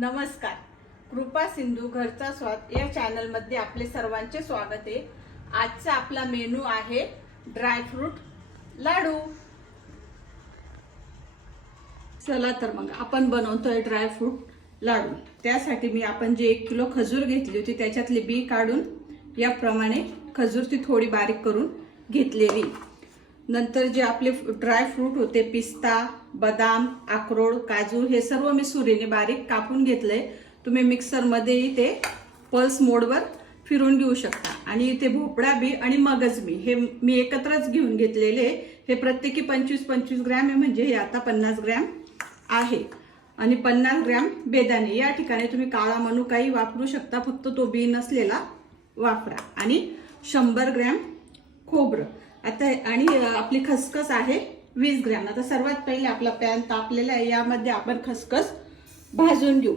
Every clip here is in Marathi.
नमस्कार. कृपा सिंधू घरचा स्वाद या चॅनल मध्ये आपले सर्वांचे स्वागत आहे. आजचा आपला मेनू आहे ड्रायफ्रूट लाडू. चला तर मग आपण बनवतोय ड्रायफ्रूट लाडू. त्यासाठी मी आपण जे 1 किलो खजूर घेतली होती त्याच्यातले बी काढून याप्रमाणे खजूर ती थोडी बारीक करून घेतलेली. नंतर जे आपले ड्रायफ्रूट होते पिस्ता, बदाम, अक्रोड, काजू हे सर्व मी सुरीने बारीक कापून घेतले. तुम्ही मिक्सर मध्ये ते पल्स मोडवर फिरून घेऊ शकता. आणि इथे भोपळा बी आणि मगज बी हे मी एकत्रच घेऊन घेतलेले. हे प्रत्येकी 25-25 ग्रॅम आहे, म्हणजे हे आता 50 ग्रॅम आहे. आणि 50 ग्रॅम बेदाणे. या ठिकाणी तुम्ही काळा मनुकाही वापरू शकता, फक्त तो बी नसलेला वापरा. आणि 100 ग्रॅम खोबरं आता. आणि आपली खसखस आहे 20 ग्रॅम. आता सर्वात पहिले आपला पॅन तापलेला आहे, यामध्ये आपण खसखस भाजून घेऊ.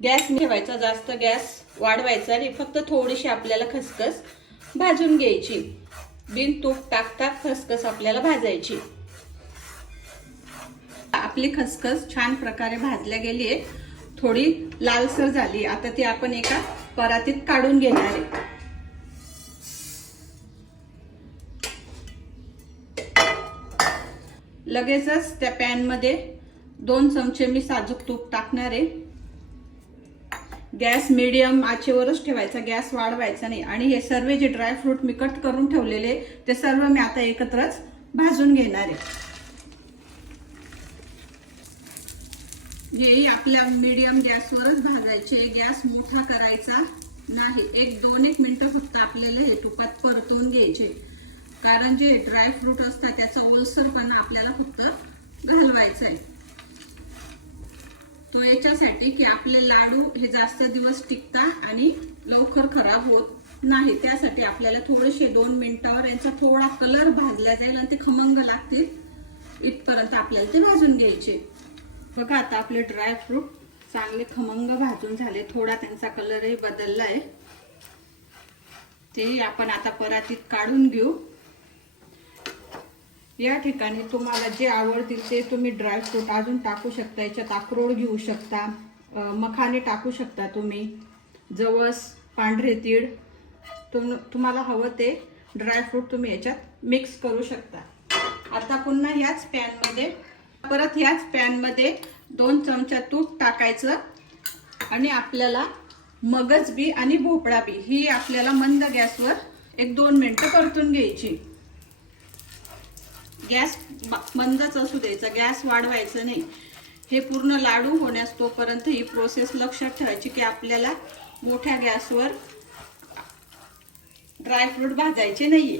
गॅस ठेवायचा, जास्त गॅस वाढवायचा नाही, फक्त थोडीशी आपल्याला खसखस भाजून घ्यायची. बिन तूप टाकता खसखस आपल्याला भाजायची. आपली खसखस छान प्रकारे भाजल्या गेली आहे, थोडी लालसर झाली. आता ती आपण एका परातीत काढून घेणार आहे. लगेचच त्या पॅन मध्ये 2 चमचे मी साजूक तूप टाकणार आहे. गॅस मीडियम आचेवरच ठेवायचा, गॅस वाढवायचा नाही. आणि हे सर्व जे ड्रायफ्रूट मी कट करून ठेवलेले ते सर्व मी आता एकत्रच भाजून घेणार आहे. हे आपल्या मीडियम गॅसवरच भाजायचे, गॅस मोठा करायचा नाही. 1-2 मिनिटं फक्त आपल्याला हे तुपात परतून घ्यायचे, कारण जे ड्रायफ्रूट असतात त्याचा ओलसरपणा आपल्याला फक्त घालवायचा आहे. तो याच्यासाठी की आपले लाडू हे जास्त दिवस टिकता आणि लवकर खराब होत नाही. त्यासाठी आपल्याला थोडेसे 2 मिनिटावर यांचा थोडा कलर भाजला जाईल आणि ते खमंग लागतील इथपर्यंत आपल्याला ते भाजून घ्यायचे. बघा आता आपले ड्रायफ्रूट चांगले खमंग भाजून झाले, थोडा त्यांचा कलरही बदलला आहे. ते आपण आता परातीत काढून घेऊ. या ठिकाणी तुम्हाला जे आवडतील ते तुम्ही ड्रायफ्रूट अजून टाकू शकता. याच्यात अक्रोड घेऊ शकता, मखाने टाकू शकता, तुम्ही जवस, पांढरे तीळ, तुम्हाला हवं ते ड्रायफ्रूट तुम्ही याच्यात मिक्स करू शकता. आता पुन्हा ह्याच पॅन मध्ये 2 चमचा तूप टाकायचं. आणि आपल्याला मगज बी आणि भोपळा बी ही आपल्याला मंद गॅसवर 1-2 मिनिटं परतून घ्यायची. गॅस मंदच असू द्यायचा, गॅस वाढवायचा नाही. हे पूर्ण लाडू होण्यास तोपर्यंत ही प्रोसेस लक्षात ठेवायची की आपल्याला मोठ्या गॅसवर ड्रायफ्रूट भाजायचे नाहीये.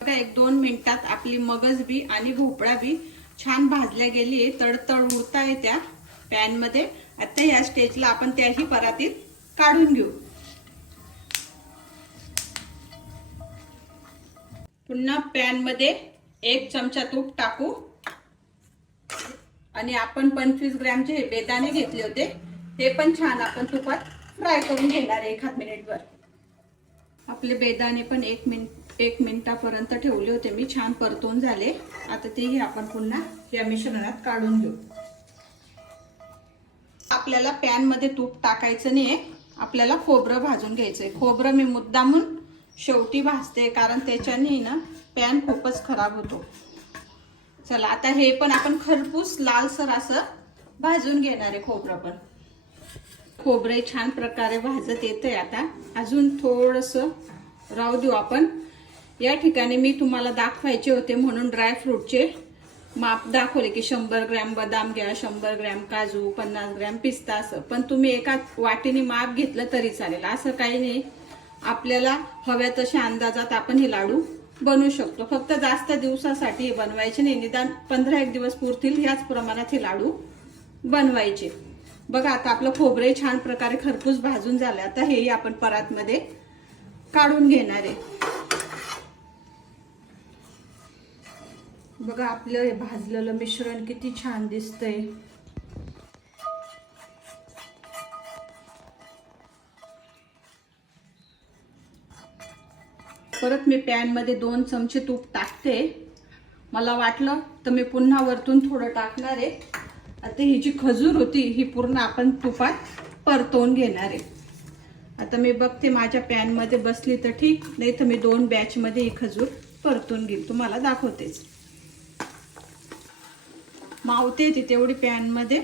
बघा 1-2 मिनिटात आपली मगज बी आणि भोपळा बी छान भाजल्या गेली, तडतड उडताय त्या पॅन मध्ये. आता या स्टेजला आपण त्याही परातीत काढून घेऊ. पुन्हा पॅन मध्ये 1 चमचा तूप टाकू. आणि आपण 25 ग्रॅमचे हे बेदाणे घेतले होते ते पण छान आपण तुपात फ्राय करून घेणार आहे 1 मिनिटभर. आपले बेदाणे पण 1 मिनिटापर्यंत ठेवले होते मी, छान परतून झाले. आता तेही आपण पुन्हा या मिश्रणात काढून घेऊ. आपल्याला पॅन मध्ये तूप टाकायचं नाहीये, आपल्याला खोबरं भाजून घ्यायचंय. खोबरं मी मुद्दामून शेवटी भाजते, कारण त्याच्याने ना पॅन खूपच खराब होतो. चला आता हे पण आपण खरपूस लालसर असं भाजून घेणार आहे. खोबरं छान प्रकारे भाजत येतंय. आता अजून थोडंसं राहू देऊ आपण. या ठिकाणी मी तुम्हाला दाखवायचे होते म्हणून ड्रायफ्रूटचे माप दाखवले की 100 ग्रॅम बदाम घ्या, 100 ग्रॅम काजू, 50 ग्रॅम पिस्ता असं. पण तुम्ही एका वाटीने माप घेतलं तरी चालेल, असं काही नाही. आपल्याला हव्या तशा अंदाजात आपण हे लाडू बनवू शकतो. फक्त जास्त दिवसासाठी हे बनवायचे नाही, निदान 15-1 दिवस पुरतील ह्याच प्रमाणात हे लाडू बनवायचे. बघा आता आपलं खोबरे छान प्रकारे खरपूस भाजून झालं. आता हेही आपण परातमध्ये काढून घेणार आहे. बघा आपलं हे भाजलेलं मिश्रण किती छान दिसतंय. परत मी पॅन मध्ये 2 चमचे तूप टाकते. मला वाटलं तर मी पुन्हा वरतून थोडं टाकणार आहे. आता ही जी खजूर होती ही पूर्ण आपण तुपात परतवून घेणार आहे. आता मी बघते माझ्या पॅन मध्ये बसली तर ठीक, नाही तर मी 2 बॅच मध्ये ही खजूर परतून घेईल, तुम्हाला दाखवतेच. मावते ती तेवढी पॅन मध्ये.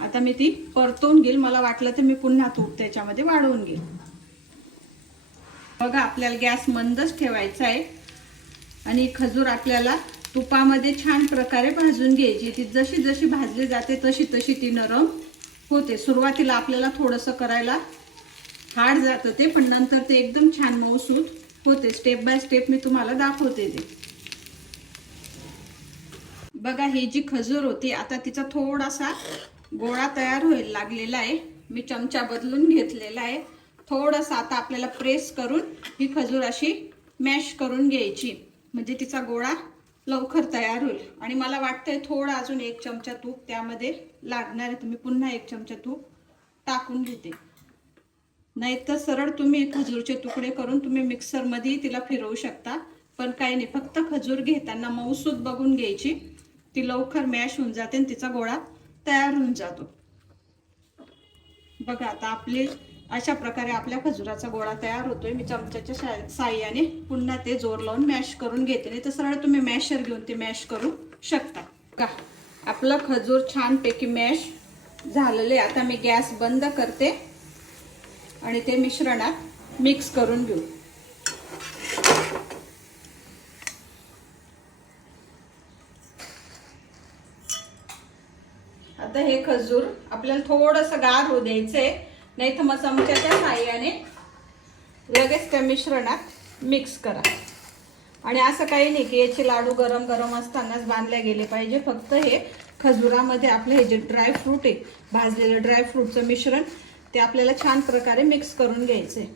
आता मी ती परतवून घेईल, मला वाटलं तर मी पुन्हा तूप त्याच्यामध्ये वाढवून घेईल. बघा आपल्याला गॅस मंदच ठेवायचा आहे आणि खजूर आपल्याला तुपामध्ये छान प्रकारे भाजून घ्यायची. ती जशी जशी भाजली जाते तशी तशी ती नरम होते. सुरुवातीला आपल्याला थोडंसं करायला हार्ड जातं ते, पण नंतर ते एकदम छान मऊसूत होते. स्टेप बाय स्टेप मी तुम्हाला दाखवते ते. बघा ही जी खजूर होती आता तिचा थोडासा गोळा तयार व्हायला लागलेला आहे. मी चमचा बदलून घेतलेला आहे. थोडंसं आता आपल्याला प्रेस करून ही खजूर अशी मॅश करून घ्यायची, म्हणजे तिचा गोळा लवकर तयार होईल. आणि मला वाटतंय थोडं अजून 1 चमचा तूप त्यामध्ये लागणार आहे, तर मी पुन्हा 1 चमचा तूप टाकून घेते. नाहीतर सरळ तुम्ही खजूरचे तुकडे करून तुम्ही मिक्सरमध्ये तिला फिरवू शकता, पण काही नाही, फक्त खजूर घेताना मऊसूत बघून घ्यायची. ती लवकर मॅश होऊन जाते आणि तिचा गोळा तयार होऊन जातो. बघा आता आपले अशा प्रकारे आपल्या खजुराचा गोळा तयार होतोय. मी चमच्याच्या साहाय्याने पुन्हा ते जोर लावून मॅश करून घेते, नाही तर सरळ तुम्ही मॅशर घेऊन ते मॅश करू शकता. का आपलं खजूर छानपैकी मॅश झालेले. आता मी गॅस बंद करते आणि ते मिश्रणात मिक्स करून घेऊ. आता हे खजूर आपल्याला थोडंसं गार होऊ द्यायचंय, नाही तर मग चमच्याच्या साहाय्याने लगेच त्या मिश्रणात मिक्स करा. आणि असं काही नाही की याचे लाडू गरम गरम असतानाच बांधले गेले पाहिजे. फक्त हे खजुरामध्ये आपले हे जे ड्रायफ्रूट आहे, भाजलेलं ड्रायफ्रूटचं मिश्रण, ते आपल्याला छान प्रकारे मिक्स करून घ्यायचंय.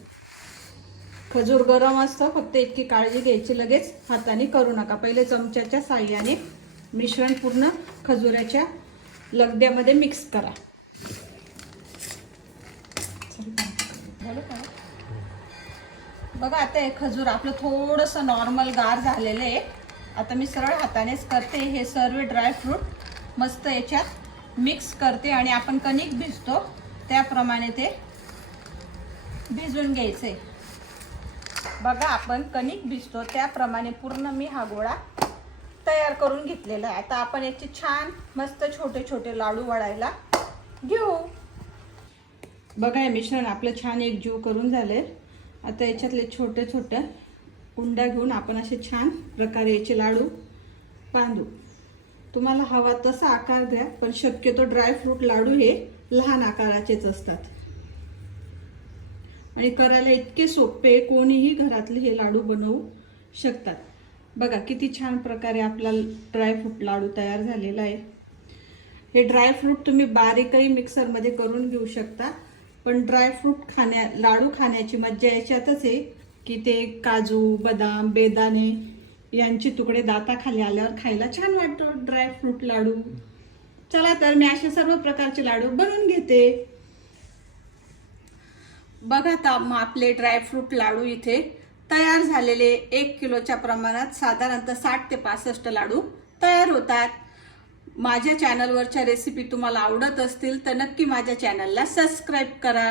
खजूर गरम असतं, फक्त इतकी काळजी घ्यायची, लगेच हाताने करू नका. पहिले चमच्याच्या साहाय्याने मिश्रण पूर्ण खजुराच्या लगद्यामध्ये मिक्स करा. बघा आता हे खजूर आपलं थोडंसं नॉर्मल गार झालेलं आहे. आता मी सरळ हातानेच करते. हे सर्व ड्रायफ्रूट मस्त याच्यात मिक्स करते आणि आपण कणिक भिजतो त्याप्रमाणे ते भिजून घ्यायचे. बघा आपण कणिक भिजतो त्याप्रमाणे पूर्ण मी हा गोळा तयार करून घेतलेला आहे. आता आपण याचे छान मस्त छोटे छोटे लाडू वळायला घेऊ. बघा हे मिश्रण आपलं छान एक जीव करून झाले. आता याच्यातले छोटे छोटे उंडा घेऊन आपण असे छान प्रकारे याचे लाडू बांधू. तुम्हाला हवा तसा आकार द्या, पण शक्यतो ड्रायफ्रूट लाडू हे लहान आकाराचेच असतात आणि करायला इतके सोपे, कोणीही घरातले हे लाडू बनवू शकतात. बघा किती छान प्रकारे आपला ड्रायफ्रूट लाडू तयार झालेला आहे. हे ड्रायफ्रूट तुम्ही बारीकही मिक्सरमध्ये करून घेऊ शकता, पण ड्रायफ्रूट लाडू खाण्याची मज्जा याच्यातच आहे की ते काजू, बदाम, बेदाणे यांचे तुकडे दाताखाली आल्यावर खायला छान वाटतो ड्रायफ्रूट लाडू. चला तर मी असे सर्व प्रकारचे लाडू बनवून घेते. बघा आता मग आपले ड्रायफ्रूट लाडू इथे तयार झालेले. 1 किलोच्या प्रमाणात साधारणतः 60 ते 65 लाडू तयार होतात. माझ्या चॅनलवरच्या रेसिपी तुम्हाला आवडत असतील तर नक्की माझ्या चॅनलला सबस्क्राईब करा.